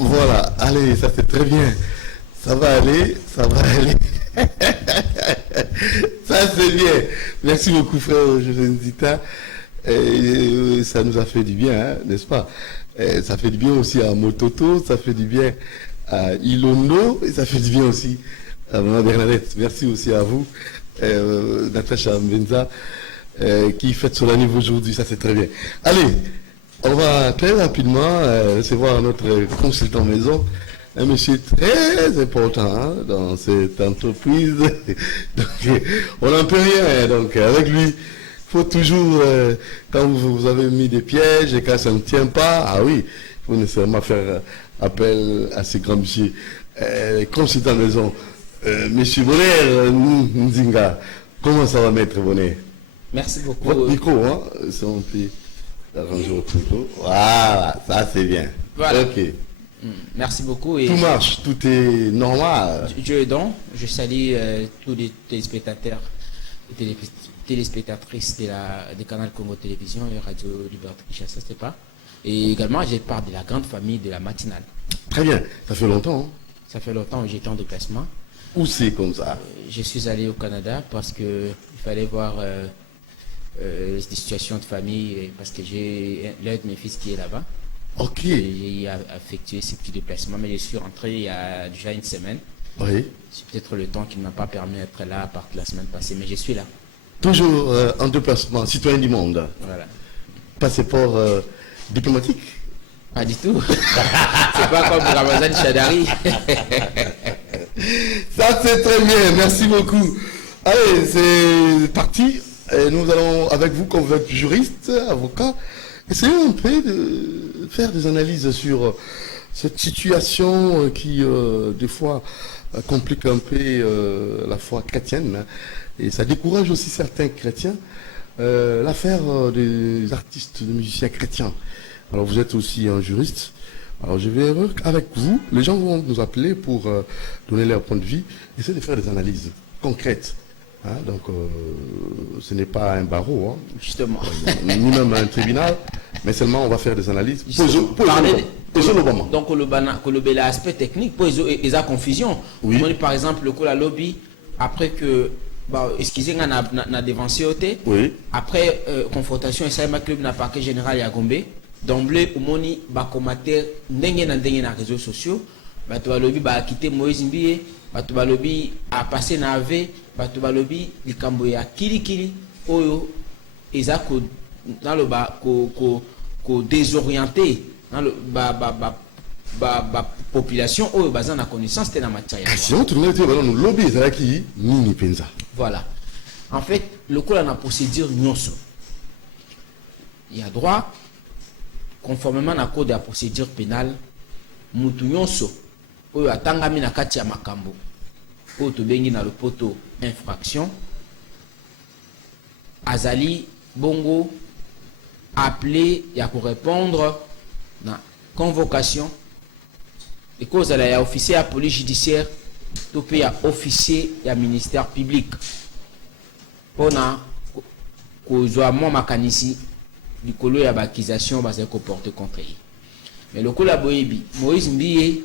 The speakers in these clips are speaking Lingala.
Voilà, allez, ça c'est très bien. Ça va aller, ça va aller. Ça c'est bien. Merci beaucoup frère José. Ça nous a fait du bien, hein, n'est-ce pas? Ça fait du bien aussi à Mototo, ça fait du bien à Ilondo, et ça fait du bien aussi à Maman Bernadette. Merci aussi à vous, Natacha Mbenza, qui fête son anniversaire aujourd'hui, ça c'est très bien. Allez, on va très rapidement recevoir notre consultant maison, un monsieur très important hein, dans cette entreprise. Donc, on n'en peut rien, donc avec lui. Il faut toujours, quand vous avez mis des pièges et quand ça ne tient pas, ah oui, il faut nécessairement faire appel à ces grands messieurs. Consultant maison, monsieur Bonner Nzinga, comment ça va, maître Bonner? Merci beaucoup. Votre micro, hein, si on peut arranger votre micro. Voilà, ça c'est bien. Voilà. Ok. Merci beaucoup. Et tout marche, tout est normal. Dieu est don. Je salue tous les téléspectateurs et téléspectatrices des canaux Congo Télévision et Radio Liberté Kinshasa, c'est pas. Et également, j'ai part de la grande famille de la matinale. Très bien, ça fait longtemps. Hein? Ça fait longtemps que j'étais en déplacement. Où c'est comme ça? Je suis allé au Canada parce qu'il fallait voir les situations de famille, parce que j'ai l'un de mes fils qui est là-bas. Ok. J'ai effectué ces petits déplacements, mais je suis rentré il y a déjà une semaine. Oui. C'est peut-être le temps qui ne m'a pas permis d'être là à part de la semaine passée, mais je suis là. Toujours en déplacement, citoyen du monde. Voilà. Passeport diplomatique? Pas du tout. C'est pas comme Ramazan Chadari. Ça c'est très bien, merci beaucoup. Allez, c'est parti. Et nous allons avec vous, comme vous êtes juriste, avocat, essayer un peu de faire des analyses sur cette situation qui, des fois, complique un peu la foi chrétienne. Et ça décourage aussi certains chrétiens. L'affaire des artistes, des musiciens chrétiens. Alors, vous êtes aussi un juriste. Alors, je vais avec vous. Les gens vont nous appeler pour donner leur point de vue. Essayer de faire des analyses concrètes. Hein, donc, ce n'est pas un barreau, hein, justement, ni même un tribunal, mais seulement on va faire des analyses. Donc, l'aspect technique, pour les confusion. Oui. Par exemple, le coup la lobby, après que, excusez, on a dévancé au thé. Oui. Après confrontation, et ça m'a club n'a parquet général à Gombe. D'emblée, au moni, commentaire, n'engé dans les réseaux sociaux, le lobby a quitté Moïse Mbié, le lobby a passé na ave. Batuba lobby likambo ya kili oyo eza dans le ko désorienté dans le population oyo baza na connaissance de la matière. Sinon tout le monde nous lobby ezala ki nini penza. Voilà. En fait, le coup la procédure nyonso. Il y a droit conformément à code de la procédure pénale mutu nyonso oyo atangami na kati ya makambo. Oto bengi na le poto infraction azali bongo appelé ya pour répondre na convocation et cause la ya officier à police judiciaire to pe ya officier ya ministère public pona kozwa mo makanisi likolo ya accusation ba se comporter contre lui. Mais le kola boyebi Moïse Mbié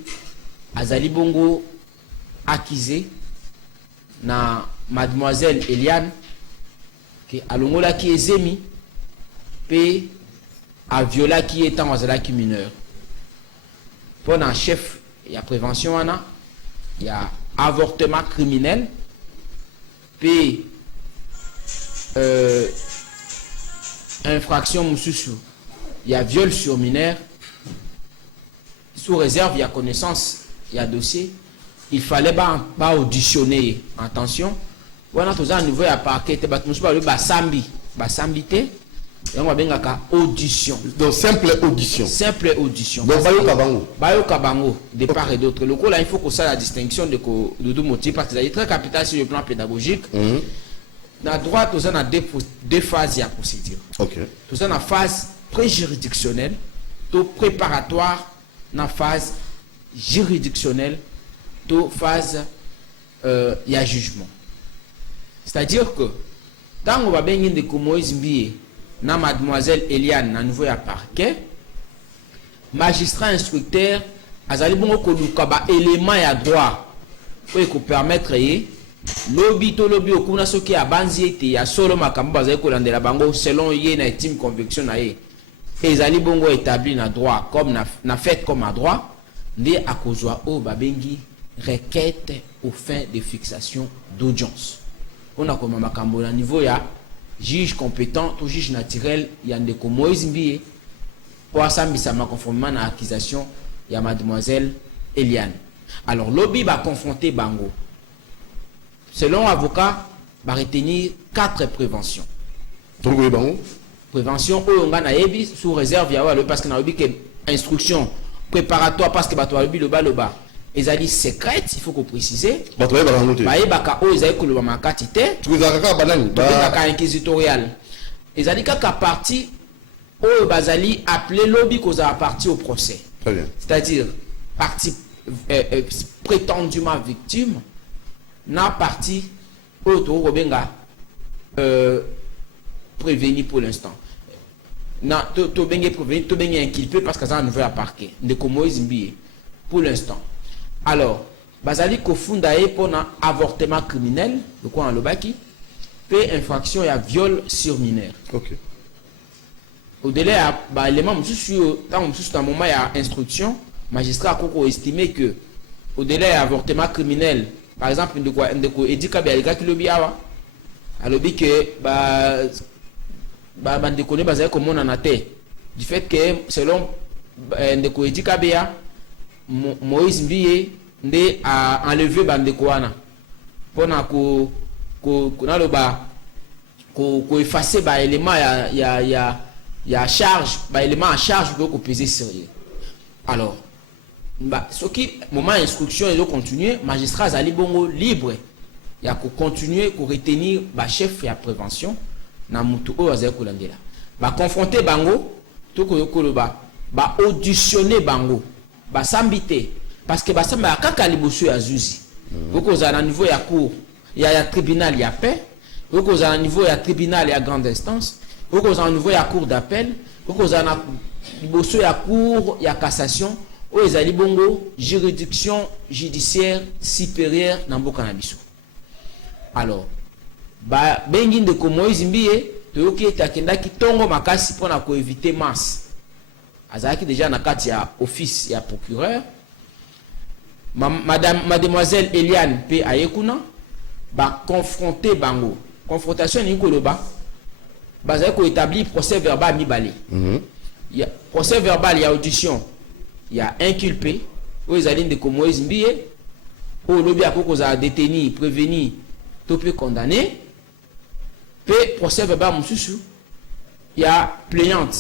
azali bongo accusé na mademoiselle Eliane que alongola qui ezemi pe a viola qui étant azala qui mineur pour un chef il y a prévention ana il y a avortement criminel pe infraction mususu il y a viol sur mineur sous réserve il y a connaissance il y a dossier. Il fallait pas auditionner. Attention. Voilà, tout ça, niveau à parquet, tu vas sambi te. Et on va bien audition. Donc, simple audition. Simple audition. Donc, Bayo Kabango, de part et d'autre. Le coup, là, il faut que ça la distinction de deux motifs, parce que c'est très capital sur le plan pédagogique. Dans droit, tout ça, on a deux phases de la procédure. Ok. Tout ça, on a phase pré-juridictionnelle, tout préparatoire, dans la phase juridictionnelle, toute phase il y a jugement. C'est-à-dire que tant on va bien de Moïse Mbié na mademoiselle Eliane na nouveau à parquet, magistrat instructeur azali bongo koluka ba élément ya droit oyo ko permettre ye lobby to lobby okuna soki abanzi ete ya solo makambo bazali kolandela bango selon ye na intime conviction na ye ezali bongo établi na droit comme na fait comme à droit nde akozwa oyo babengi requête aux fins de fixation d'audience. On a comme makambo na niveau ya juge compétent ou juge naturel ya ndeko Moïse Mbiye pour asambisa ma conformément à accusation ya mademoiselle Eliane. Alors lobby va confronter bango. Selon avocat va retenir 4 préventions. Donc oui bango. Prévention oyo nga na yebi sous réserve ya wa parce que na yebi que instruction préparatoire parce que bato lobby loba ezali secrète, il faut qu'on précise. Bato ba bango te. Ba yebaka oyo ezali koloba makati te. Tu za kaka banani ba ka inquisitorial. Ezali kaka partie oyo bazali appelé lobby koza partie au procès. Très bien. C'est-à-dire partie prétendument victime na partie oyo to robenga prévenu pour l'instant. Na to benga prévenu, to benga inculpé parce que ça ne veut à parquet. Ndeko Moïse Mbiye pour l'instant. Alors, bazali kofunda ye pona avortement criminel, de quoi en lobaki, pe infraction ya viol sur mineur. OK. Au-delà ba élément dans moment ya instruction, magistrat a estimé que au-delà ya avortement criminel, par exemple ndeko edika bialika kilobi awa, alobi que ba ndeko ne bazali komona na te du fait que selon ndeko edika bia Moïse Mbiye nde a enlevé bandeko wana pona ko naloba ko effacer ba élément ya charge ba élément en charge pour ko peser sérieux. Alors ce qui moment instruction et de continuer magistrat azali bongo libre ya ko continuer ko retenir ba chef ya prévention na mutu oyo azali kolandela ba confronter bango to ko yokoloba ba auditionner bango ba sambité parce que ba samba kaka liboso ya zuzi koko za na niveau ya cour ya tribunal ya paix koko za na niveau ya tribunal ya grande instance koko za na niveau ya cour d'appel koko za na liboso ya cour ya cassation oyo ezali bongo juridiction judiciaire supérieure na mboka na biso. Alors ba bengi ndeko Moïse Mbiye toyoki ete akendaki tongo makasi mpona koevite masse azalaki déjà na kati ya office ya procureur mademoiselle Eliane pe ayekuna ba confronter bango confrontation ni koloba bazali ko établir procès verbal mibale. Ya procès verbal ya audition ya inculpé oyo ezali ndeko Moïse Mbiye oyo lobi akoko za détenu prévenu to pe condamné pe procès verbal mosusu ya plaignante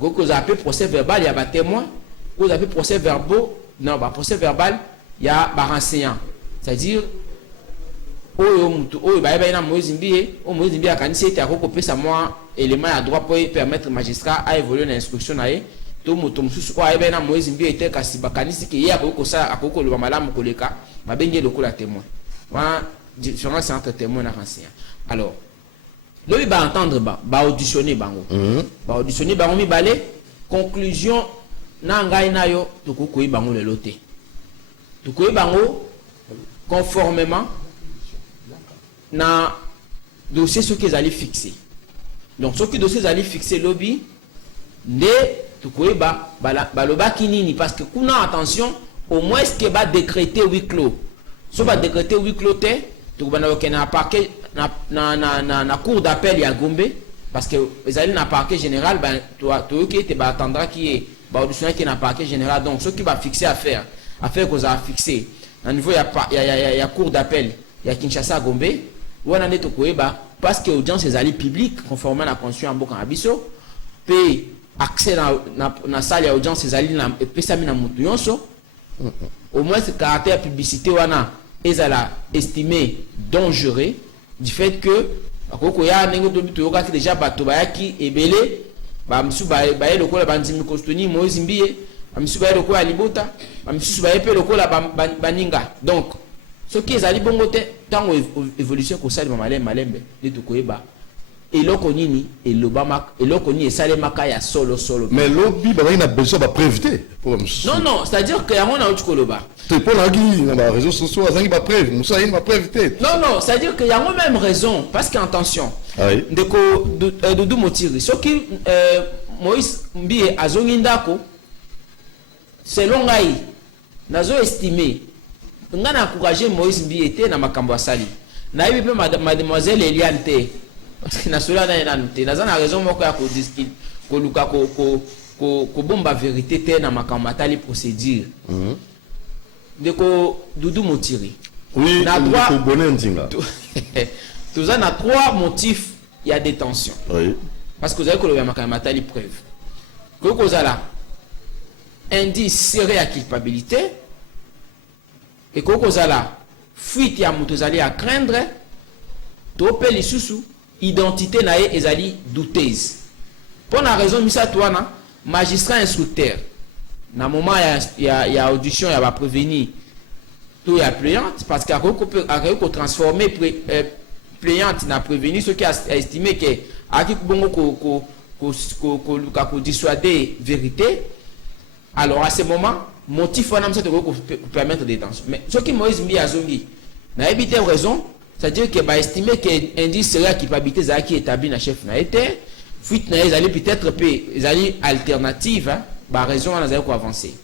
koko za pe procès verbal ya ba témoin ko za pe procès verbal non ba procès verbal ya ba renseignant c'est-à-dire oyo mutu oyo ba na Moïse Mbiye o Moïse Mbiye akanisi ete akoko pesa moi élément ya droit pour permettre magistrat à évoluer na instruction na ye to mutu mosusu o ayeba na Moïse Mbiye ete kasi bakanisi ke ye akoko sa akoko loba malamu koleka babenge lokola témoin wana différence entre témoin na renseignant. Alors lobi ba entendre ba auditionner bango ba auditionner bango mibale conclusion na ngai na yo tokokoyi bango lelo te tokoyi bango conformément na dossier ce qu'ils allaient fixer. Donc ce qui dossier allaient fixer lobby nde tokoyi baloba kinini parce que kuna attention au moins ce que va décréter huis clos so va décréter huis clos te tokobana okena parquet na cour d'appel ya Gombe parce que ils allaient na parquet général toyoki ete attendra qui ba auditionner qui na parquet général. Donc ce qui va fixer affaire qu'on a fixé à niveau ya cour d'appel ya Kinshasa Gombe wana nde tokoyeba parce que audience ezali publique conformément à la constitution ya mboka na biso pe accès na salle ya audience ezali na epesami na mutu nyonso au moins ce caractère publicité wana ezala estimé dangereux du fait que akoko ya ndenge toyokaki déjà bato bayaki ebele bamisusu baye lokola bandimi Kostoni Moïse Mbiye bamisusu baye lokola Libota bamisusu baye pe lokola baninga. Donc ce qui ezali bongo te tango évolution ko sali malembe nde tokoyeba eloko nini eloko nini esalemaka ya solo mais lobby bazali na besoin ba preuve te non c'est-à-dire que yango na uti koloba te pona ki na réseaux sociaux azangi ba preuve musa yini ba preuve te non c'est-à-dire que yango même raison parce que attention ndeko Doudou Motiri soki Moïse Mbie azongi ndako selon ngai nazo estimer nga na encourager Moïse Mbie te na makambo asali na yebi pe mademoiselle Eliane te parce que na cela na nanu te naza na raison moko ya ko discuter ko luka ko bomba vérité te na makambo atali procédure ndeko Doudou Motiri oui na droit ko bonne ndinga tous en a 3 motifs il y a détention oui parce que vous avez que le makambo atali preuve que kozala indice serré à culpabilité et que kozala fuite ya moto ezali à craindre to pe lisusu identité na ye ezali douteuse pour la raison misatu wana magistrat instructeur na moment ya audition ya ba prévenir to ya plaignante parce qu'à ko transformer plaignante na prévenir ce qui a estimé que aki bongo ko dissuader vérité. Alors à ce moment motif wana msa to ko permettre détention mais ce qui Moïse Mbie azongi na éviter raison c'est-à-dire que ba estimer que indice serait culpabilité za qui établi na chef na été fuite na ezali peut-être pe ezali alternative ba raison on a ko avancer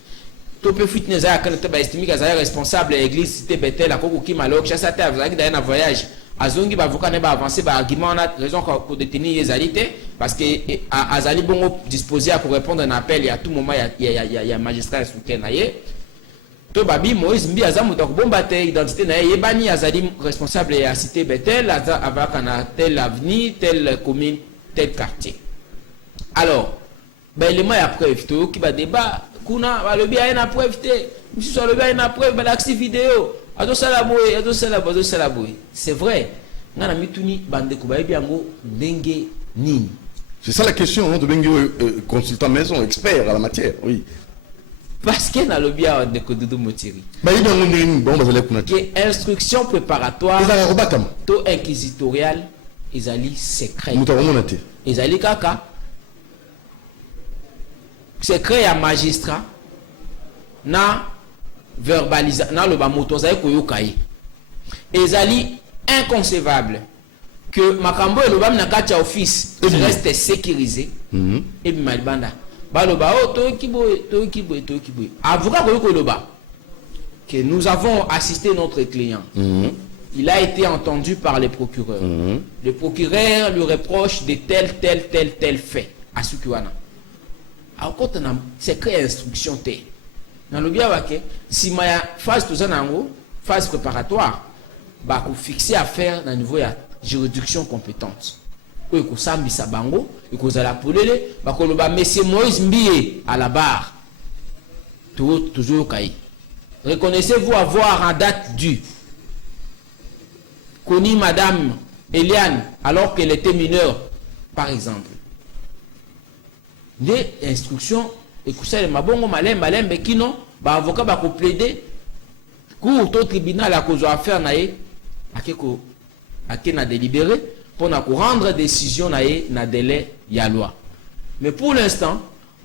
to pe fuite na za quand ba estimer que za responsable église cité Bethel akoko ki malok chassa ta za ki da na voyage azongi ba avocat ne ba avancer ba argument na raison ko détenir ezali te parce que azali bongo disposé à répondre un appel et à tout moment il y a magistrat instructeur na ye to babi Moïse Mbie azamu to bomba te identité na ye bani azali responsable ya cité Bethel avaka na tel avenue tel commune tel quartier. Alors ben élément ya preuve to ki ba débat kuna ba lobi ya na preuve te misi so lobi ya na preuve ba l'axi vidéo ado sala boy c'est vrai ngana mituni bande ko ba biango ndenge nini. C'est ça la question de Bengo consultant maison expert à la matière oui. Parce que dans le bien de Doudou Motiri. Que instruction préparatoire to inquisitorial ezali secret. Ezali kaka secret ya magistrat na verbaliser na le ba moto za ko yokai. Ezali inconcevable que makambo le bam na kati office reste sécurisé et malbanda. Baloba to kiboy avocat ko loba que nous avons assisté notre client. Il a été entendu par les procureurs. Le procureur lui reproche de tel fait à Sukiwana. A côté na secret instruction te. Na lobia wake si maya phase to zanango phase préparatoire ba ko fixer affaire na niveau ya juridiction compétente. Ko ko sambisa bango ko zala polele ba ko loba monsieur Moïse Mbie à la barre toujours kai. Reconnaissez-vous avoir en date du connu madame Eliane alors qu'elle était mineure par exemple. Des instructions et que ça mabongo malembe kino ba avocat ba ko plaider cour au tribunal à cause affaire naé akeko akena délibéré pour na rendre décision na délai ya loi. Mais pour l'instant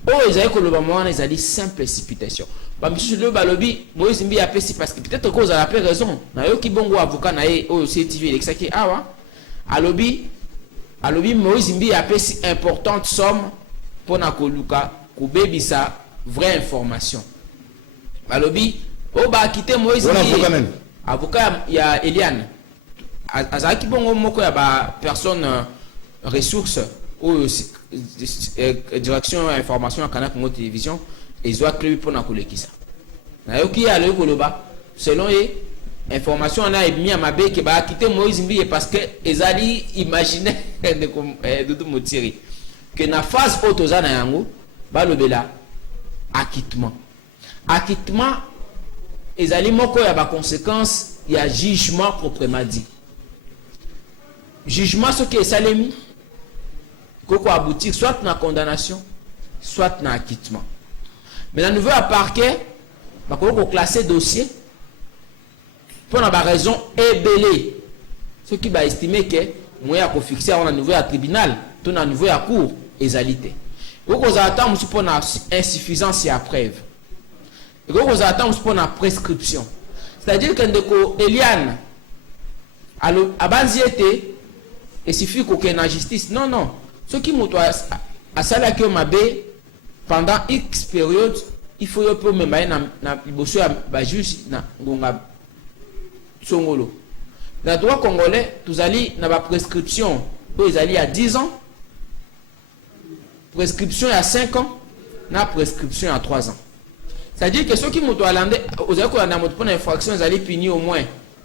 ils avaient que le moment ils a dit simple précipitation. Ba monsieur le balobi Moïse Mbie a fait parce que peut-être cause à la paix raison na yo ki bongo avocat naé au CTV l'exaki awa alobi Moïse Mbie a fait importante somme pour na koluka ko bebisa vraie information. Balobi ba quitter Moïse Mbie avocat ya Eliane azaki bongo moko ya ba personne ressources ou direction information à Canal Congo Télévision ils ont créé pour na kolekisa na yoki ya le koloba selon information on a mis à mabe que ba quitter Moïse Mbie parce que ezali imaginer de Doudou Motiri que na phase autozana yango ba lobela acquittement ezali moko ya ba conséquences ya jugement proprement dit. Jugement ce qui est salemi koko aboutir soit na condamnation soit na acquittement. Mais la nouvelle à parquet ba koko classer dossier pour na ba raison ébélé ce qui va estimer que moyen à fixer à niveau à tribunal tout à niveau à cour égalité donc on attend pour une insuffisance et à preuve et donc on attend pour une prescription c'est-à-dire que ndeko Eliane à base était et suffit qu'on ait une justice non ce qui moto à ça que mabé pendant X période il faut que même na liboso ya juge na ngonga songolo na droit congolais tous allez na ba prescription ils allez à 10 ans prescription à 5 ans na prescription à 3 ans c'est-à-dire que ceux qui moto alande aux allez qu'on a moto pour une infraction ils allez punir au moins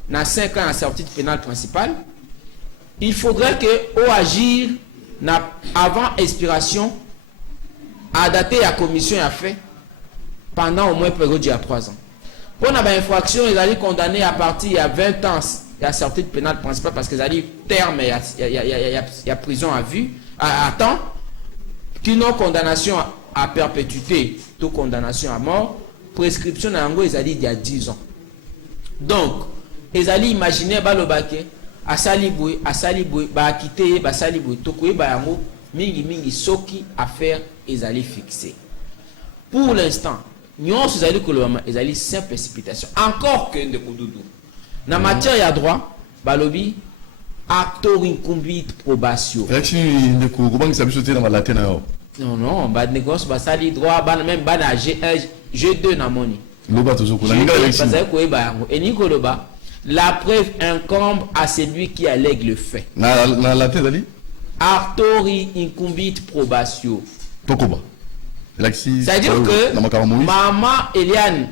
na 5 ans à sortie pénale principale il faudrait que au agir na avant expiration à dater la commission a fait pendant au moins période de 3 ans. Pour une infraction, ils allaient condamner à partir de 20 ans à sortie pénale principale parce qu'ils allaient terme, il y a prison à vue, à temps, qui n'ont condamnation à perpétuité, tout condamnation à mort, prescription en gros, ils allaient il y a 10 ans. Donc, ils allaient imaginer, le baquet, à Saliboué, à quitter, à Saliboué, Tokoué, Bayango, mingi, soki, affaire, ils allaient fixer. Pour l'instant, nous allons sans précipitation. Encore que de Koudoudou. Dans la matière, il y a droit, balobi, acteur incumbit probation. Non, bah négoce, bah ça li droit, bah même bah na G1, G2 na moni. Et Nicoloba, la preuve incombe à celui qui allègue le fait. Actori incumbit probation. Tokoba. C'est-à-dire que maman Eliane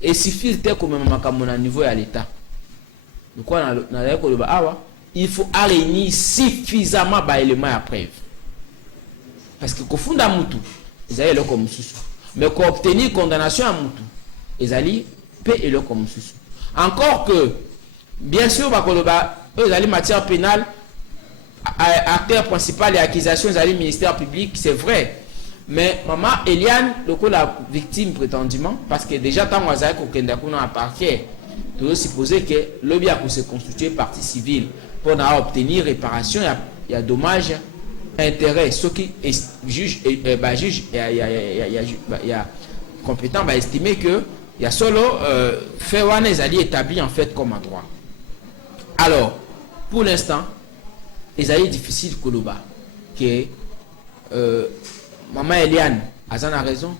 et suffit de comme maman à niveau à l'état. Donc il faut réunir suffisamment d'éléments à preuve. Parce que au fond d'un moutou, ils allaient le comme sous. Mais pour obtenir condamnation à moutou, ils allaient payer le comme sous. Encore que, bien sûr, ils allaient matière pénale, acteur principal et accusation, ils allaient ministère public, c'est vrai. Mais maman Eliane, la victime prétendument, parce que déjà tant qu'on a un parquet, tu dois supposer que le bien pour se constituer partie civile pour obtenir réparation, il y a dommage, intérêt. Ce qui est juge, il y a compétent va estimer que il y a solo fait établi en fait comme un droit. Alors, pour l'instant, il est difficile que maman Eliane a raison,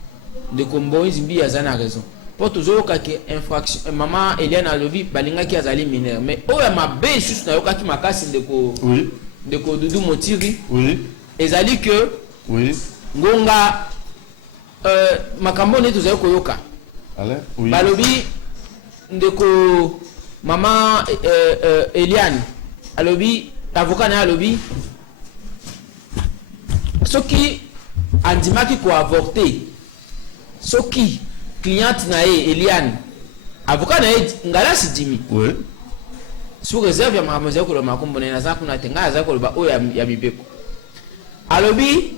de Combo Zimbi a raison. Pour toujours que infraction, maman Eliane a levé balinga qui a zali mineur, mais oh ma bé juste na yoka qui m'a cassé de ko Doudou Motiri. Oui. Et zali que oui. Ngonga makambo ne tuzayo koyoka. Allez. Oui. Balobi ndeko maman Eliane alobi avocat na alobi ce qui andimaki ko avorter ce qui cliente na Eliane avocat na ngala sidimi oui sous réserve ya makambo ko lo makombo na za kuna tenga za ko ba o ya mibeko alobi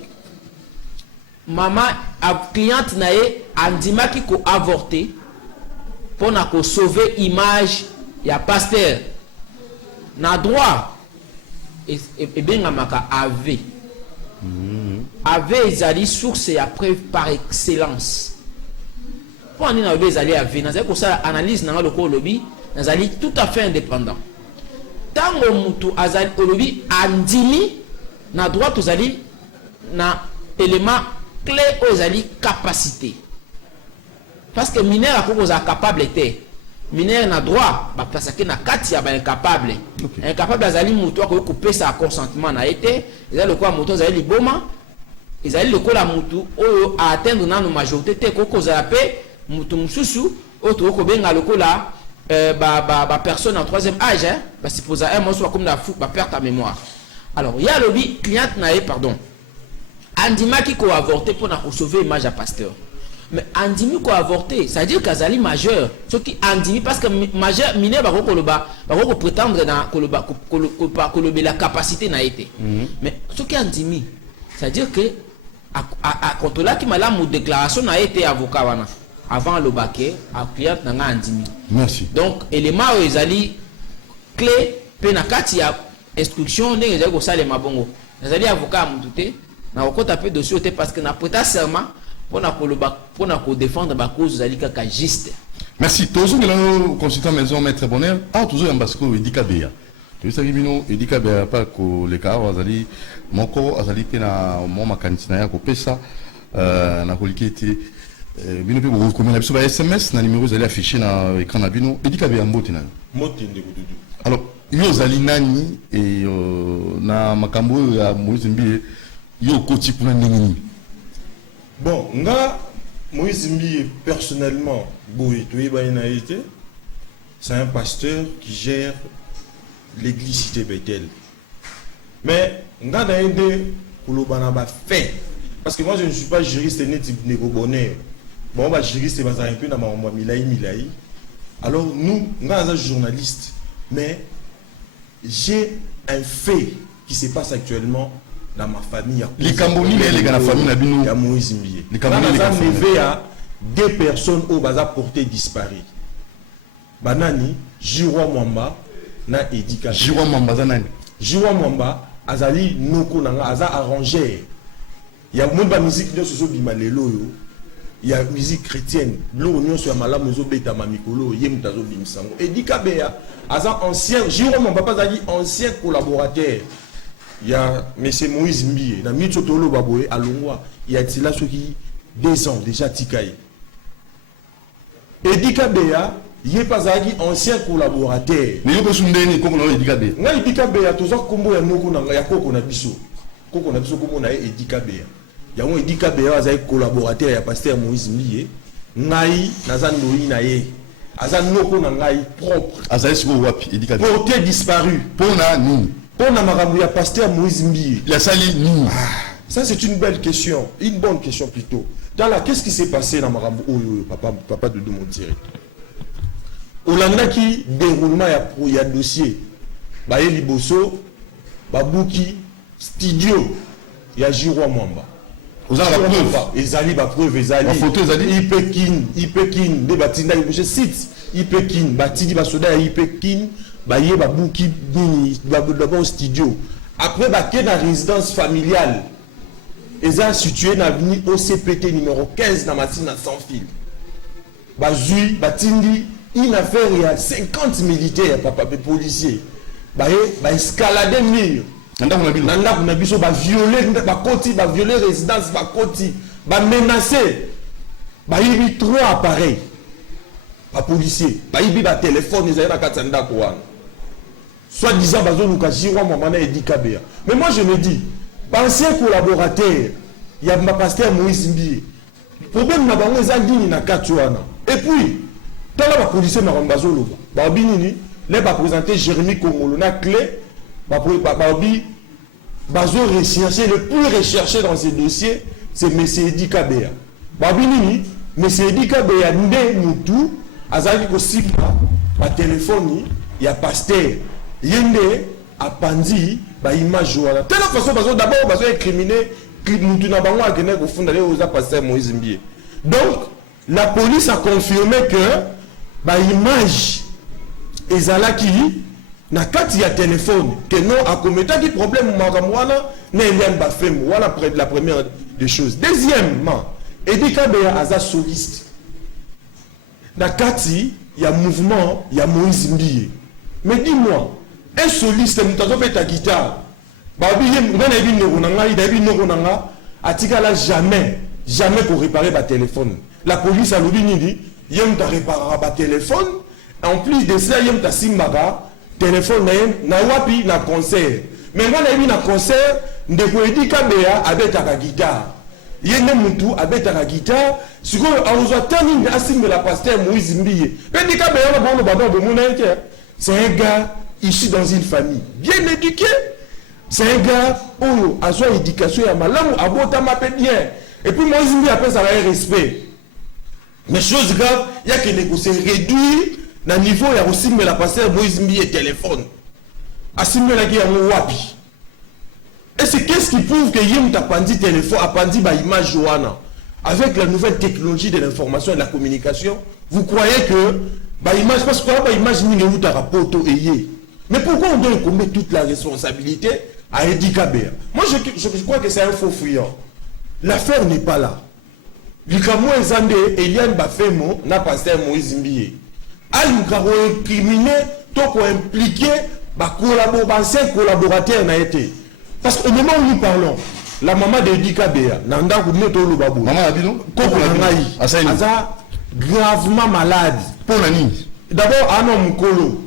mama cliente na andimaki ko avorter pour na ko sauver image ya pasteur na droit et bien maka AV AV ezali source ya preuve par excellence. Pour on na ezali AV na ko ça analyse na le ko lobby nazali tout à fait indépendant. Tango mutu azali lobby andimi na droit tozali na élément clé ezali capacité. Parce que mineur akoko za capable était mineur na droit ba parce que na kati ya ba incapable. Incapable azali mutu ko couper sa consentement na été ezali ko mutu azali liboma ezali lokola mutu oyo a atteindre na no majorité te ko za pe mutu mususu autre ko benga lokola ba personne en troisième âge hein ba supposer un mot soit comme la fou ba perte ta mémoire. Alors il y a le cliente na pardon andima qui ko avorter pour na sauver image à pasteur. Mais andimi ko avorter, ça veut dire qu'azali majeur, ce qui andimi parce que majeur mineur ba ko prétendre na koloba la capacité na été. Mais ce qui andimi, ça veut dire que à contrôler qui mala mo déclaration na été avocat wana avant le baquet à client na andimi. Merci. Donc élément ezali clé pe na kati ya instruction ndenge ezali kosalema bongo nazali avocat ya mutu te na kokota mpe dossier te parce que na prêta serment mpona koloba mpona kodéfendre bacause ezali kaka juste. Merci. Toujours le consultant maison maître Bonheur. Ah, toujours un basco Edika Beya. Tu sais que Edika Beya pas que les cas azali moko azali pe na mon makantina ya ko pesa na kolikete bino pe vous comme na biso ba SMS na numéro azali affiché na écran na bino Edika Beya mbote na. Mbote ndeko dudu. Alors, yo azali nani et na makambo ya Moïse Mbie yo koti kuna ndenge. Bon, nga Moïse Mbie personnellement c'est un pasteur qui gère l'église Cité Bethel. Mais nga da ende kulobana ba fait parce que moi je ne suis pas juriste ni type bonheur. Bon ba juriste ba un peu na ma milai. Alors nous nga za journaliste mais j'ai un fait qui se passe actuellement dans ma famille. Les Camboni les gars la famille na bino ya Moïse Mbie. Les Camboni les gars deux personnes au baza porté disparu. Banani, Jirwa Mwamba, na Edika. Jirwa Mwamba zanani. Jirwa Mwamba, azali noko nanga, aza arrangeur. Il y a monde musique de soso bimalelo yo. Il y a musique chrétienne. L'on nyon sur malamu mezo beta mamikolo, yem tazo bimsango. Edika Beya, aza ancien, Jirwa Mwamba pas azali ancien collaborateur. Il y a monsieur Moïse Mbie, na mitotolo baboye alongwa. Il y a là ceux qui 2 ans déjà tikaye. Edika Beya, il n'est pas un ancien collaborateur. Mais il y a un Edika Beya. Il y a Edika Beya, tout ça, comme il y a Koko Nabiso. Koko Nabiso, comme on a Edika Beya. Il y a un Edika Beya, il y a un collaborateur, il y a pasteur Moïse Mbie. Naï, Nazan Noï Naï. Azan Noko Naï propre. Azan Siko Wapi, Edika Beya. Porté disparu. Pona Ni. Pona Maramou, il y a pasteur Moïse Mbie. Il a sali Ni. Ça, c'est une belle question. Une bonne question plutôt. Qu'est-ce qui s'est passé dans Marambo papa de Montiré? Olanda qui déroulement il y a dossier. Baye Liboso, Babouki, Studio, il y a Jirwa Mwamba. Vous avez la preuve. Ezali, ba preuve, Ezali. La photo, Ezali. Ipekin, de Batinda, je cite. Ipekin, Batidi, Basoda, Ipekin, Baye, Babouki, d'abord Studio. Après, Baké dans la résidence familiale. Ils sont situés dans l'avenue OCPT numéro 15 dans Matina sans fil. Bazui, Batindi, une affaire, il y a 50 militaires, papa, policiers. Escalader mur. Nanda Kunabiso, violer résidence, menacer. Il y a 3 appareils. Pas policiers. Il y a téléphone, ils ont Katanda Kouan. Soit disant, Edika Beya. Mais moi je me dis, ancien collaborateur, il y a ma pasteur Moïse Mbie. Le problème na bango ezandini na katuana. Et puis, dans la police na Rambazolo, babinini, les va présenter Jérémy Kongolo na clé, babi bazo recherché le plus recherché dans ces dossiers, c'est monsieur Edika Beya. Babinini, monsieur Edika Beya ndé mutu azali ko sikma ba téléphone, il y a pasteur yende apandi ba image wala telle façon parce d'abord parce incriminer mutu na bango akene ko funda le oza pasteur Moïse Mbie. Donc la police a confirmé que ba image ezalaki na kati ya téléphone que non a commetté des problèmes makamwana na elian ba femme voilà la première des choses. Deuxièmement, Edika Beya aza soliste na kati ya mouvement ya Moïse Mbie. Mais dis-moi, un soliste, nous avons fait ta guitare. Jamais pour réparer ma téléphone. La police a dit, il y a réparer téléphone. En plus de ça, il y a simbaga téléphone na wapi na concert. Mais quand on a eu un concert, ndeko Edika Beya avec ta guitare. Il y a avec ta guitare. Si on a tenu à signer la pasteur Moïse Mbie. Edika Beya c'est un gars issu dans une famille bien éduqué. C'est un gars où a son éducation à malam à botama bien. Et puis Moïse Mbie après ça va un respect. Mais chose grave, il y a que négocier réduire dans le niveau il y a aussi mais la pasteur Moïse Mbie et téléphone. Assimile la guerre wapi. Et c'est qu'est-ce qui prouve que yem t'a pandi téléphone a pandi ba image joana. Avec la nouvelle technologie de l'information et de la communication, vous croyez que bah image parce que bah image ni où ta rapport et Mais pourquoi on doit incomber toute la responsabilité à Edi Kabea? Moi, je crois que c'est un faux fuyant. L'affaire n'est pas là. Likamo Ezande, Eliane Bafemo, n'a pas pasteur Moïse Mbiye. Al-Mukaro incriminé, donc impliqué, ancien collaborateur n'a été. Parce qu'au moment où nous parlons, la maman de Edi Kabea, Nanda Koumeto Lobabou, Maman Abino, Aza gravement malade. Pour la nuit. D'abord, Anon Mukolo,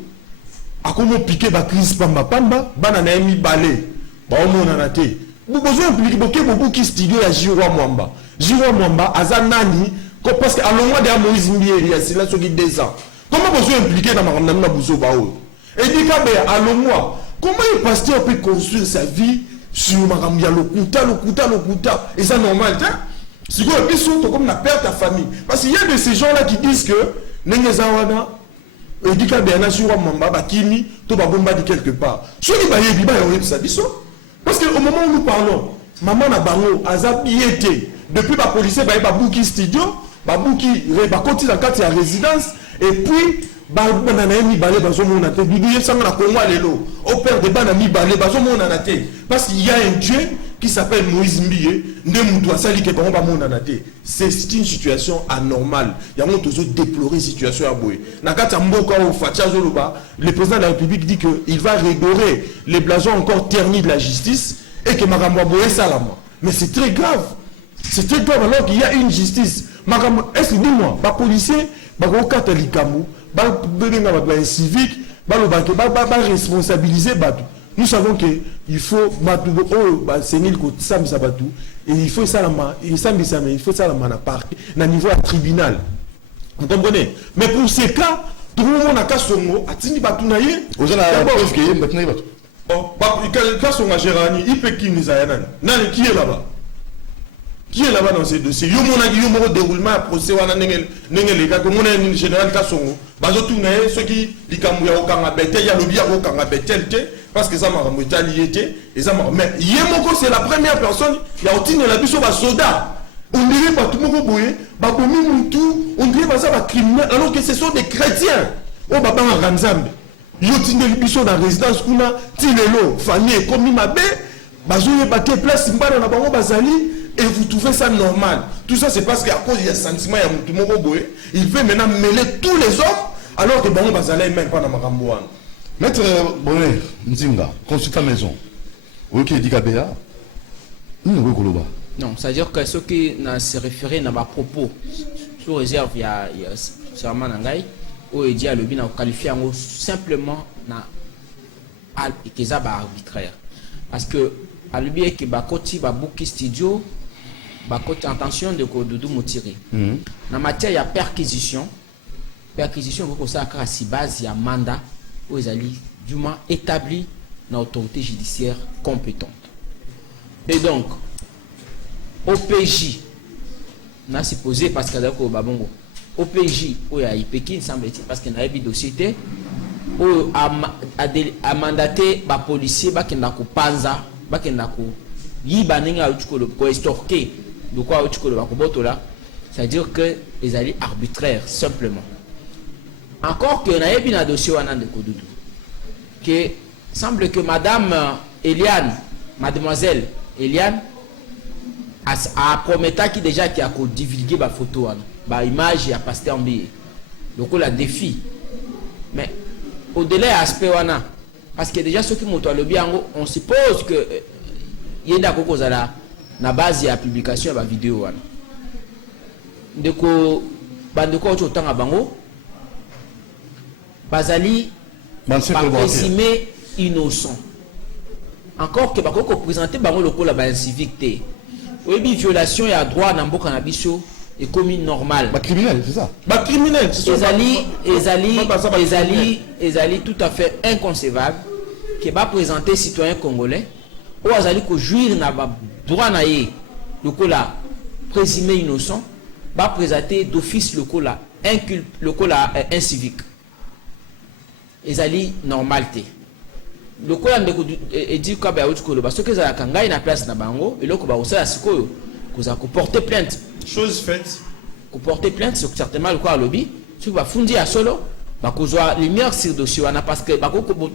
a comment piqué ba crise pamba pamba, banana mi balé, ba omo nanate. Vous besoin impliquer beaucoup qui studio ya Jirwa Mwamba. Jirwa Mwamba, Aza nani, parce qu'à l'ombre de Moïse Mbiye, il y a cela sur 2 ans. Comment besoin impliquer dans ma bousso bao? Et dit qu'à à l'ombre, comment un pasteur peut construire sa vie sur Maramia Lokuta, et ça normal, hein? Si vous avez surtout comme la perte ta famille. Parce qu'il y a de ces gens-là qui disent que Nengezawana, et dit qu'à Béana Jirwa Mwamba, Bakimi, to ba bomba dit quelque part. Ceux qui baillent, ils baillent, ça dit. Parce qu'au moment où nous parlons, maman na bango, Aza piété, depuis la police, bah Bouki studio, Bouki, Bakoti dans la résidence, et puis, banana mi balé, bazomona te, bidouye sanga na Congo lelo, au père de banana mi balé, bazomona na te. Parce qu'il y a un Dieu qui s'appelle Moïse Mbiye, Ndemoutou Asali ke bango bamona te. C'est une situation anormale. Il y a toujours déploré situation à Boé. Nakata Mboka ou Fatia Zoloba, le président de la République dit qu'il va redorer les blasons encore ternis de la justice et que Magambo Boé Salama. Mais c'est très grave. C'est très grave alors qu'il y a une justice. Est-ce que dis-moi, les policiers, les catholiques, les civiques, les responsabiliser. Nous savons qu'il faut et il faut ça il faut ça à niveau tribunal. Vous comprenez? Mais pour ces cas, tout le monde a qu'à songo, à Tini Batounaye. Vous avez la preuve qu'il y a maintenant. Quel cas sont à Gérani? Il peut qui nous a qui est là-bas? Qui est là-bas dans ces dossiers? Il y a un déroulement à procès, les gars, comme on a une général Kassongo. Bazotoune, ceux qui disent qu'il y a aucun abetel, il y a le bien aucun abetel, parce que ça m'a remonté et ça m'a. Mais Yemoko, c'est la première personne, il y a aussi la biso soda. On dirait pas tout le monde, on dirait pas ça va criminel, alors que ce sont des chrétiens. Oh, Baba Ranzambe. Yotine biso dans la résidence, kuna, Tilelo, famille, comme il m'a bé, Bazoye Baké, place, Simbana, Nabango, Bazali. Et vous trouvez ça normal. Tout ça, c'est parce qu'à cause il y a un sentiment, il y a un il veut maintenant mêler tous les hommes, alors que Bango Bazala n'est même pas dans ma Ramboan. Maître Bonnet, Nzinga, consultant maison. Oui, qui dit Kabea. Non, c'est-à-dire que ceux qui se référé à ma propos, sous réserve, il y a Serman Nangai, où il dit à l'objet, qualifié simplement arbitraire. Parce que à l'objet que Bakoti, Babouki Studio, Bakoti intention de Doudou Moutiri. Dans la matière, il y a perquisition. Perquisition, vous savez, à si base, il y a mandat où ils allaient du moins établi dans l'autorité judiciaire compétente. Et donc, OPJ, on a supposé parce qu'il y a Babongo. OPJ, où il y a Pékin, semble-t-il, parce qu'il y a un dossier, où a mandaté les policiers, qui ont panza, qui ont estorqué, c'est-à-dire qu'ils allaient arbitraire, simplement. Encore qu'il y a un dossier de Kodoudou, que semble que madame Eliane, mademoiselle Eliane, a promis qui déjà qui a divulgué la photo, la image et a passé en billet. Donc on la défi. Mais au-delà de l'aspect, parce que déjà ceux qui m'ont le bien, on suppose que il y a la base de la publication de la vidéo. Donc, autant à Bango, Bazali, pas présumé innocent. Encore que Bako présenté Bango le coup la civique. Oui, violation et à droit dans le cannabis est commis normal. Criminel, c'est ça. Criminel, Ezali tout à fait inconcevable que va présenter citoyen congolais ou Azali que jouir n'a pas droit na le coup là présumé innocent va présenter d'office le coup là incivique. Ezali normalité. Le coup là est dit que ba utiko parce que ça kanga na place na bango et le ko ba osala sikoyo ko porter plainte. Chose faite. Pour porter plainte, c'est certainement le quoi lobby. Tu vas fundi à solo, bakozwa lumière sur dossier wana parce que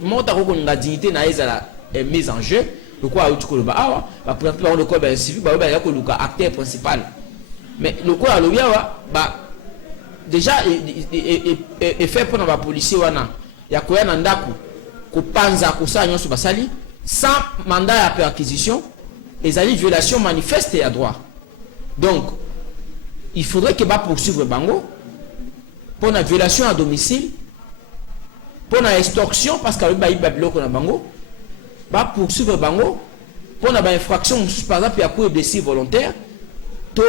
mota ko nga dignité na ezala mise en jeu le quoi tu koloba awa ba présenter ba le quoi ba civique ba ya ko luka acteur principal mais le quoi alobi awa ba déjà et fait pour ba policier wana ya koya na ndako ko panza ko sa nyonso basali sans mandat à perquisition ezali violation manifeste ya droit. Donc il faudrait que va poursuivre bango pour la violation à domicile, pour la extorsion parce qu'il y a bloc na bango, va poursuivre bango pour la infraction par exemple à coup de blessure volontaire, to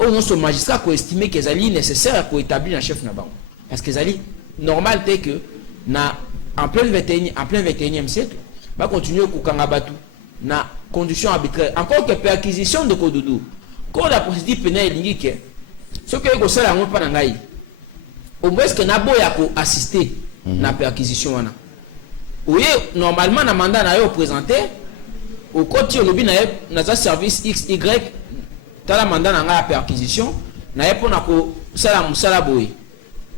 on se magistrat qui estime que c'est nécessaire pour établir un chef na bango parce que c'est normal c'est que na en plein 21e siècle va continuer ku kangabatu na condition arbitraire encore que perquisition de kodoudou quand la procédure pénale indique ce que ko sala ngo pa na ngai au moins que na boya ko assister na perquisition wana oui normalement na mandat na yo présenter au côté lobi na za service XY tala mandat na ngai perquisition na yepo na ko sala musala boy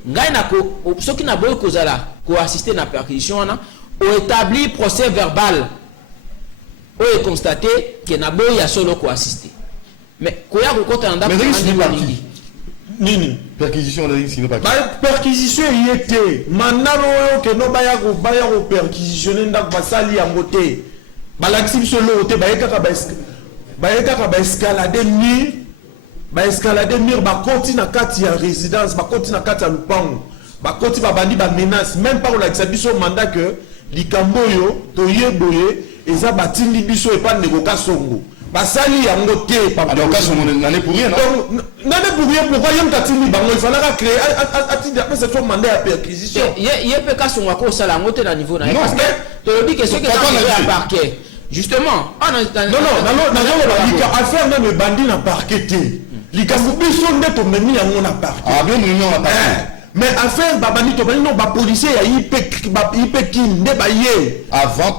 ngai na ko ce qui na boy ko zala ko assister na perquisition wana au établi procès verbal ou est constaté que na boya solo ko assister mais ko ya ko kota ndako nini perquisition de signé pas perquisition y était manalo que no baya ko perquisitionner ndak basali ya ngote balaxi solo te bayeka ka escalader mur ba koti na kati ya résidence ba koti na kati ya lupango ba koti ba bandi ba menace même pas la biso mandat que likambo yo to yeboye eza batindi biso e pas ndeko kasongo basali yango te papa alors kasongo n'allait pour rien non n'allait pour rien pourquoi yam tatindi bango il fallait créer atindi après cette mandat à perquisition yep kasongo ko sala yango te na niveau na parce que to dit que ce que ça parquet justement non affaire même bandi na parquet te likambo biso ndeto memi yango na parquet ah bien nous on a parquet mais affaire babani to bani non ba policier ya IP kin nde ba ye avant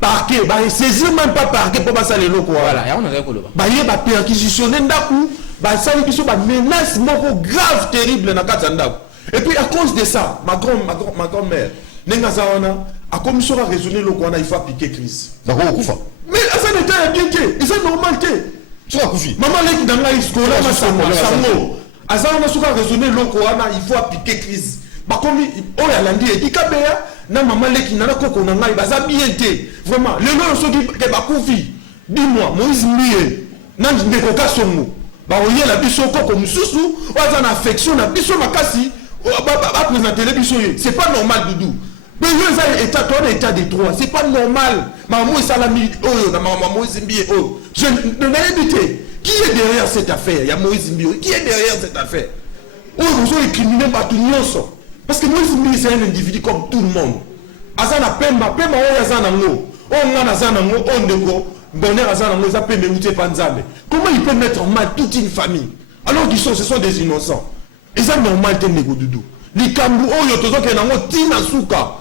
parquet ba saisir même pas parquet pour ba sala loko voilà ya on a ko loba ba ye ba perquisitionner ndaku ba sala biso ba menace moko grave terrible na kati ndako et puis à cause de ça ma grand-mère nenga zaona a comme ça raisonner loko na il faut appliquer crise d'accord kufa mais ça n'était bien que c'est normal que tu vas kufi maman leki dans la iskola ma sango azana suka raisonner loko wana il faut appliquer crise ba komi o ya landi edikabeya na mama leki na koko na ngai baza bien te vraiment le nom soki ke ba kufi dis-moi Moïse Mie na ndeko kasongo ba oyela biso koko mususu oza na affection na biso makasi ba présenter les biso c'est pas normal Doudou mais yo ça état de droit c'est pas normal maman salami oyo na maman Moïse Mie oh je ne n'ai évité. Qui est derrière cette affaire? Il y a Moïse Mbio. Qui est derrière cette affaire? Oh, vous avez criminel Batunion. Parce que Moïse Mbio, c'est un individu comme tout le monde. Azana Pemba, oh, Yazanango. Oh, Nanazanango, oh, Ndeko. Bonheur Azanango, ça peut me Panzame. Comment il peut mettre en mal toute une famille? Alors qu'ils ce sont des innocents. Et ça, normal, t'es Nego Doudou. Les Kambu, oh, Yotozo, Kenango, Tina Souka.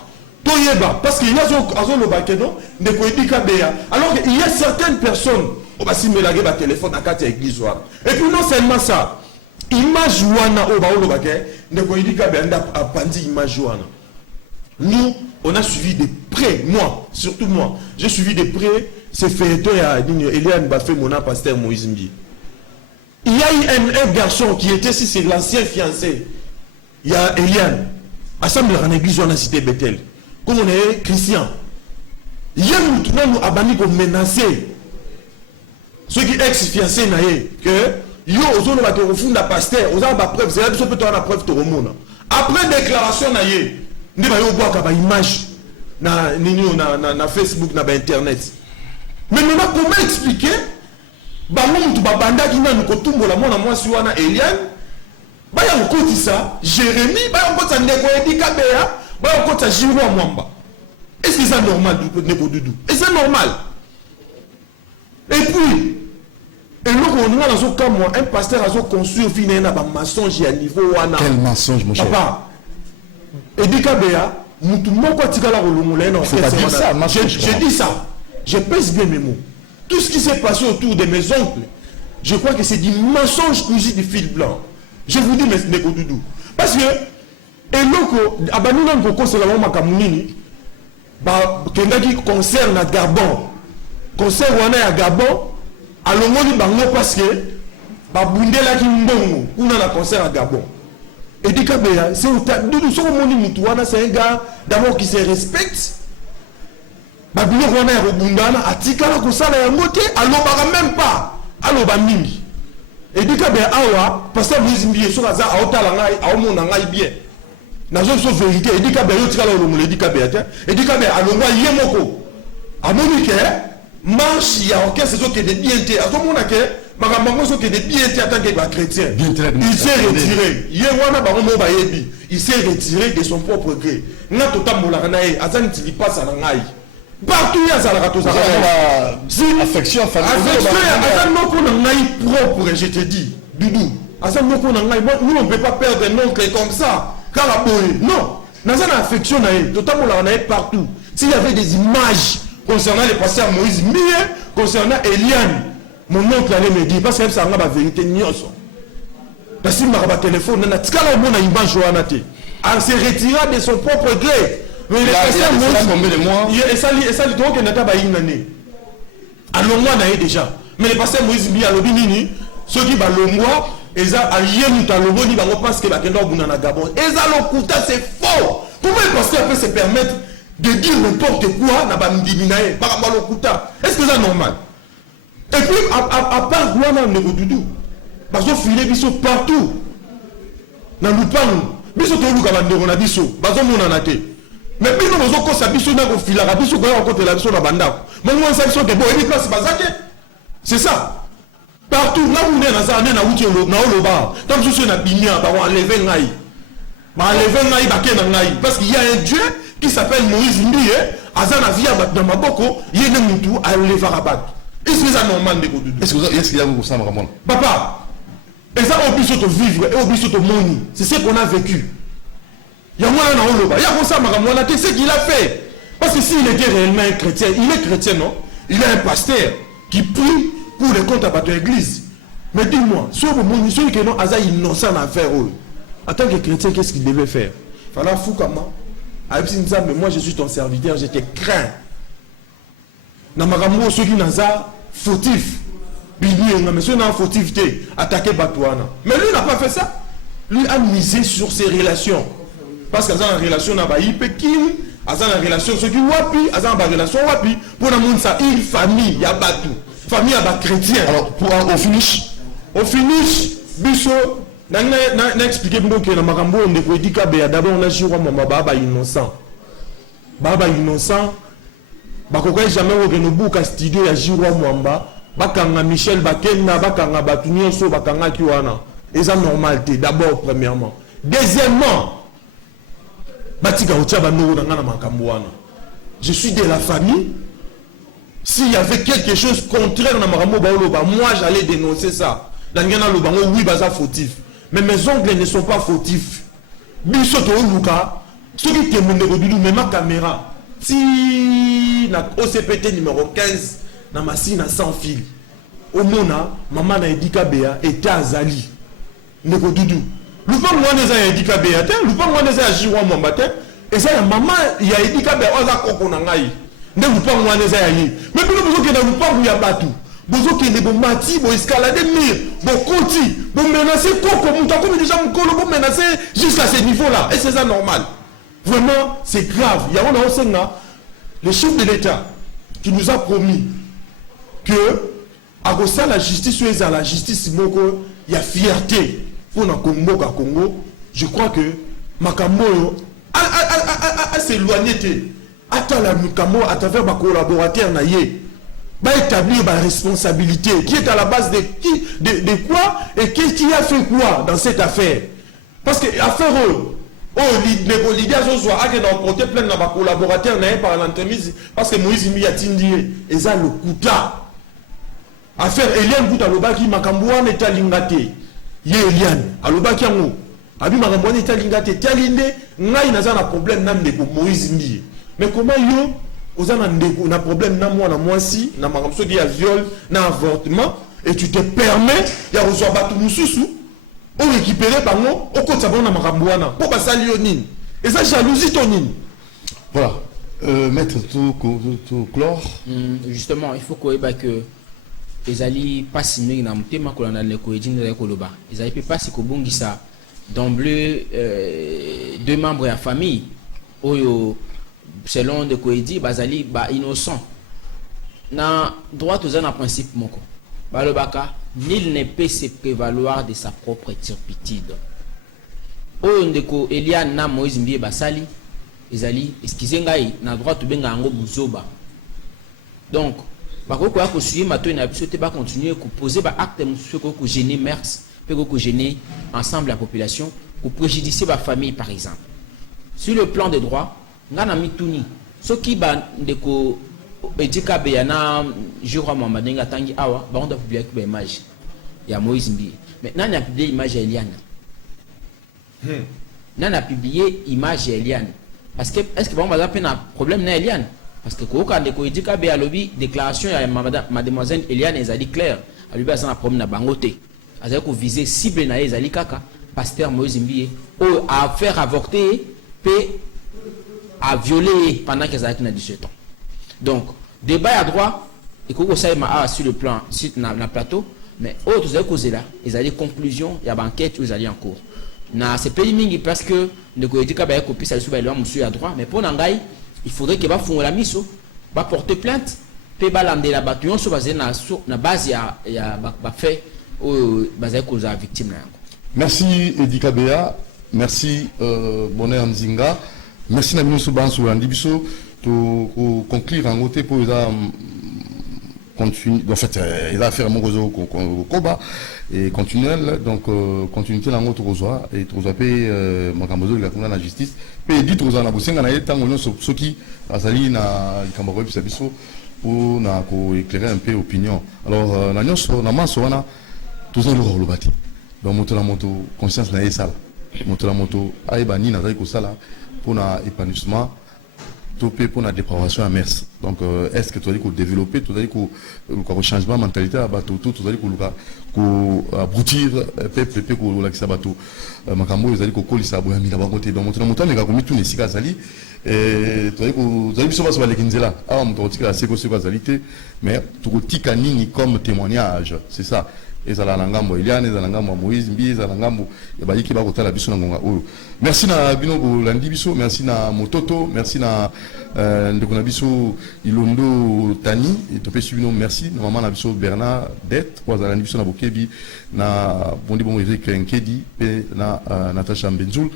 Toyeba. Parce qu'il y a Azolo Bakeno, Ndeko Edika Beya. Alors qu'il y a certaines personnes. On va s'y mélanger le téléphone à quatre églises. Et puis non seulement ça, image wana au baolo bagay, ne ko idika benda a pandi image wana. Nous, on a suivi de près, moi, surtout moi, j'ai suivi de près ces feuilletons à Eliane Bafé Mona pasteur Moïse Mbi. Il y a eu un garçon qui était ici, c'est l'ancien fiancé. Il y a Eliane, assemblée en église wana cité Bethel. Comme on est chrétien. Il y a nous abani pour menacer. Ceux qui ex-fiancés que yo ozolo ba te refunda pasteur oza ba preuve c'est là biso peut avoir preuve to remona après déclaration na ye ndi ba yo boaka ba image na nini na Facebook na ba internet mais maintenant comment expliquer ba muntu ba banda ki na ko tumbola mona mwasi wana Eliane ba ya ngoti ça Jérémie ba ya ngota ndeko edika beya ba ya ngota Jiro Mwamba est-ce que c'est normal Ndeko Doudou et c'est normal et puis et nous, on a un pasteur a construit un mensonge à niveau. Quel mensonge, mon cher? Papa, et dit Kabea, je dis ça, je pèse bien mes mots. Tout ce qui s'est passé autour de mes oncles, je crois que c'est du mensonge cousu du fil blanc. Je vous dis, Ndeko Doudou. Parce que, Et loko abanuna ngoko c'est la makambo nini ba kendaki concert na Gabon. Concert wana ya Gabon alongoli bango parce que ba bundela ki mbongo kuna na concert à Gabon. Edi Kabea c'est du soko moni mutu wana c'est un gars d'abord qui se respecte. Ba biloko wana ya bundana atikala kosala yango te alobaka même pas aloba mingi. Edi Kabea awa parce que muzimbi so kaza aotala ngai aomona ngai bien. Nazo so vérité Edi Kabea yo tikala olomule Edi Kabea te Edi Kabea alongwa yemoko amoni ke marche ya orchestre so ke de bien te azomona ke makambo so ke de bien te en tant que chrétien il s'est retiré ye wana bango mo bayebi il s'est retiré de son propre gré na totambola na ye azani tili passa na ngai partout ya zala to zala si affection familiale azani moko na ngai propre je te dis Doudou azani moko na ngai nous on peut pas perdre un oncle comme ça Karaboye non nazana affection na ye totambola na ye partout s'il y avait des images concernant le pasteur Moïse Mie, concernant Eliane, mon oncle allait me dire, parce que ça a la vérité, parce qu'il m'a téléphone, il a image en se retirant de son propre gré. Mais le pasteur Moïse, et ça lui trouve qu'il n'a pas une année. Alors moi, on a déjà. Mais le pasteur Moïse Mie, à l'obinini, ceux qui battent le mois, ils ont allié à l'obon, ils vont penser que la Kenda Bounana Gabon. Et ça, l'okuta, c'est faux. Comment le pasteur peut se permettre de dire n'importe quoi na bandibinae par malokuta est-ce que c'est normal et puis à part Guana Negodoudou parce que filer biso partout na lupango biso to luka bandeko na biso bazo mona na te mais bino bozo ko sa biso na ko filaka biso ko ya côté la biso na bandako mon moi ça biso ke bo et place bazake c'est ça partout là où on est na ça na uti na oloba tant biso na binia ba enlever ngai ba enlever ngai ba ke na ngai parce qu'il y a un Dieu qui s'appelle Moïse Mbie, Azana via dans ma boko, il y a un moutou à l'Evarabat. Est-ce que c'est normal de Goudou? Est-ce qu'il y a un ça Ramon? Papa, et ça on peut vivre et on peut moni. C'est ce qu'on a vécu. Il y a moi un oloba, il y a comme ça Maramona, c'est ce qu'il a fait. Parce que s'il était réellement un chrétien, il est chrétien, non? Il est un pasteur qui prie pour les comptes à battre l'église. Mais dis-moi, sur le moni, celui qui est non, Aza innocent à faire. En tant que chrétien, qu'est-ce qu'il devait faire? Fallait fou comment? Mais moi je suis ton serviteur, je te crains. Namagambo ceux qui n'ont fautif. Mais ceux qui n'ont fautif, attaqué Batouana. Mais lui n'a pas fait ça. Lui a misé sur ses relations. Parce qu'il a une relation avec Pékin, il a une relation avec Wapi, il a une relation avec Wapi. Pour la monde, ça une famille, il y a Batou. Famille, il y a chrétien. Alors, au finish, Bisso. n'a expliqué que na makambo on ne dit que d'abord on a joué mama baba innocent bakoka jamais au Renobuka studio ya Jirwa Mwamba bakanga Michel Bakena bakanga Batunio so bakanga kiwana et ça normalité d'abord premièrement deuxièmement batika ochaba no na ngana makambo wana je suis de la famille. S'il y avait quelque chose contraire na makambo baoloba moi j'allais dénoncer ça dans ngana lo bango oui baza fautif. Mais mes ongles ne sont pas fautifs. Bisoto Luka, ceux qui témoignent de même ma caméra. Si na OCPT numéro 15, na machine sans fil. Au Mona, maman na Edika Bea était à Zali. Nego Doudou. Lupa moi des a Edika Bea, lupa moi des a Jiwa Mwambate. Et ça, la maman, il y a Edika Bea, on a koko na ngai. Ne lupa moi des a yi. Mais nous besoin que na lupa ou ya batu. Bozo qui est bon mati, bon escalader mur, bon conti, bon menacer coco, comme déjà mon colo, bon menacer jusqu'à ce niveau-là. Et c'est ça normal. Vraiment, c'est grave. Il y a un enseignant, le chef de l'État, qui nous a promis que à cause de la justice, ou à la justice, il y a fierté pour le Congo. Je crois que Makambo a s'éloigné. Attends la Makambo à travers ma collaborateur naïe. Va établir ma responsabilité qui est à la base de qui de quoi et qui a fait quoi dans cette affaire parce que affaire l'idée soit à dans porter plein de ma collaborateur n'a par l'entremise parce que Moïse Mbi a tindi et ça le kuta affaire Eliane Kuta lobaki makamboa neta lingate ye Eliane alobaki yango abi makamboa neta lingate talinde ngai naza na problème na ndeko Moïse Mbi mais comment yo on a problème na moi si na makamso qui a viol na avortement et tu te permets ya reçoit batu mususu on récupérer bango au côté bon na makambo wana po basali yo nini et ça jalousie to nini. Voilà. Maître tout chlore. Justement, il faut que les alliés passent dans le thème qu'on a le coédine de l'écoloba. Les alliés passent que bon ça d'emblée 2 membres de la famille selon le coédine basali ba innocent. Na droit aux un principe moko. Ba le baka nul ne peut se prévaloir de sa propre turpitude. Oyo ndeko Eliane na Moïse Mbie basali ezali excusez ngai na droit to benga ngo buzoba. Donc bako ko suivre mato na biso te ba continuer ko poser ba acte monsieur ko gêner mers pe ko gêner ensemble la population pour préjudicer ba famille par exemple. Sur le plan des droits ngana mituni ce qui ba ndeko Edika Beyana Jura Mamadinga Tangi Awa ba on doit publier une image ya Moïse Mbie. Maintenant il a publié image ya Eliane. On a publié image ya Eliane. Parce que est-ce que on va avoir un problème na Eliane parce que quand on dit que Béa lobby déclaration ya mademoiselle Eliane ezali clair a lui pas un problème na bangote azali ko viser cible na ezali kaka pasteur Moïse Mbie ou à faire avorter pe à violer pendant qu'ils étaient na 17 ans. Donc débat à droit et que ça m'a sur le plan sur na plateau mais autres avez causé là ezali conclusion ya banquette vous allez en cours. Na c'est pays mingi parce que ne dit que ba copie ça sur ba monsieur à droit mais pour nangai il faudrait que ba fongola miso ba porter plainte pe ba lande la batuon so basé na base ya ba fait au basé cause à victime là. Merci Edika Bea, merci Bonheur Nzinga, merci na bino ban sur landibiso to conclure en côté pour continue en fait il va faire mon réseau combat et continuel donc continuité dans notre réseau et trouver pe makambozo la justice pe dit trouver na bosenga na etango nyonso soki azali na kambo ko biso pour na ko éclairer un peu opinion alors na nyonso na maso wana tous le lobati donc moto la moto conscience na esala moto la moto aiba ni na zali ko sala pour na épanouissement pour la dépravation à mers. Donc, est-ce que tu as dit qu'on développer, tu as dit qu'on changement de mentalité à bateau, tu as dit qu'on aboutir, peuple, qu'on l'accès à bateau. Makambo, ils ont dit qu'on colle ça à boire, mais d'abord, donc, mon temps, les gars, comme tout n'est si qu'azali, tu as dit qu'on a dit que ça va les kinzela. Ah, on t'a dit que la séquence est mais tu as dit qu'il comme témoignage, c'est ça. ezala na ngambo Eliane ezala na ngambo Moïse Mbie ezala na ngambo ya bayiki ba kotala biso na ngonga oyo. Merci na bino bolandi biso, merci na Mototo, merci na ndeko na biso Ilondo Tani et topesi bino merci na maman na biso Bernard Det kwa zala biso na Bokebi na bondi bon Eric Nkedi et na Natacha Mbenzul.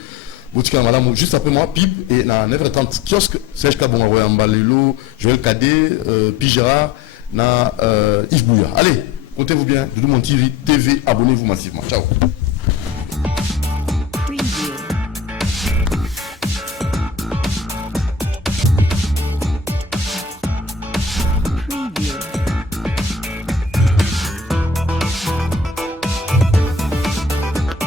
Botika malamu juste après moi Pib et na 9h30 kiosque Serge Kabonga Royambalelo, Joël Kadé, Pigera na Yves Bouya. Allez, comptez-vous bien, Doudou Mon TV, abonnez-vous massivement. Ciao.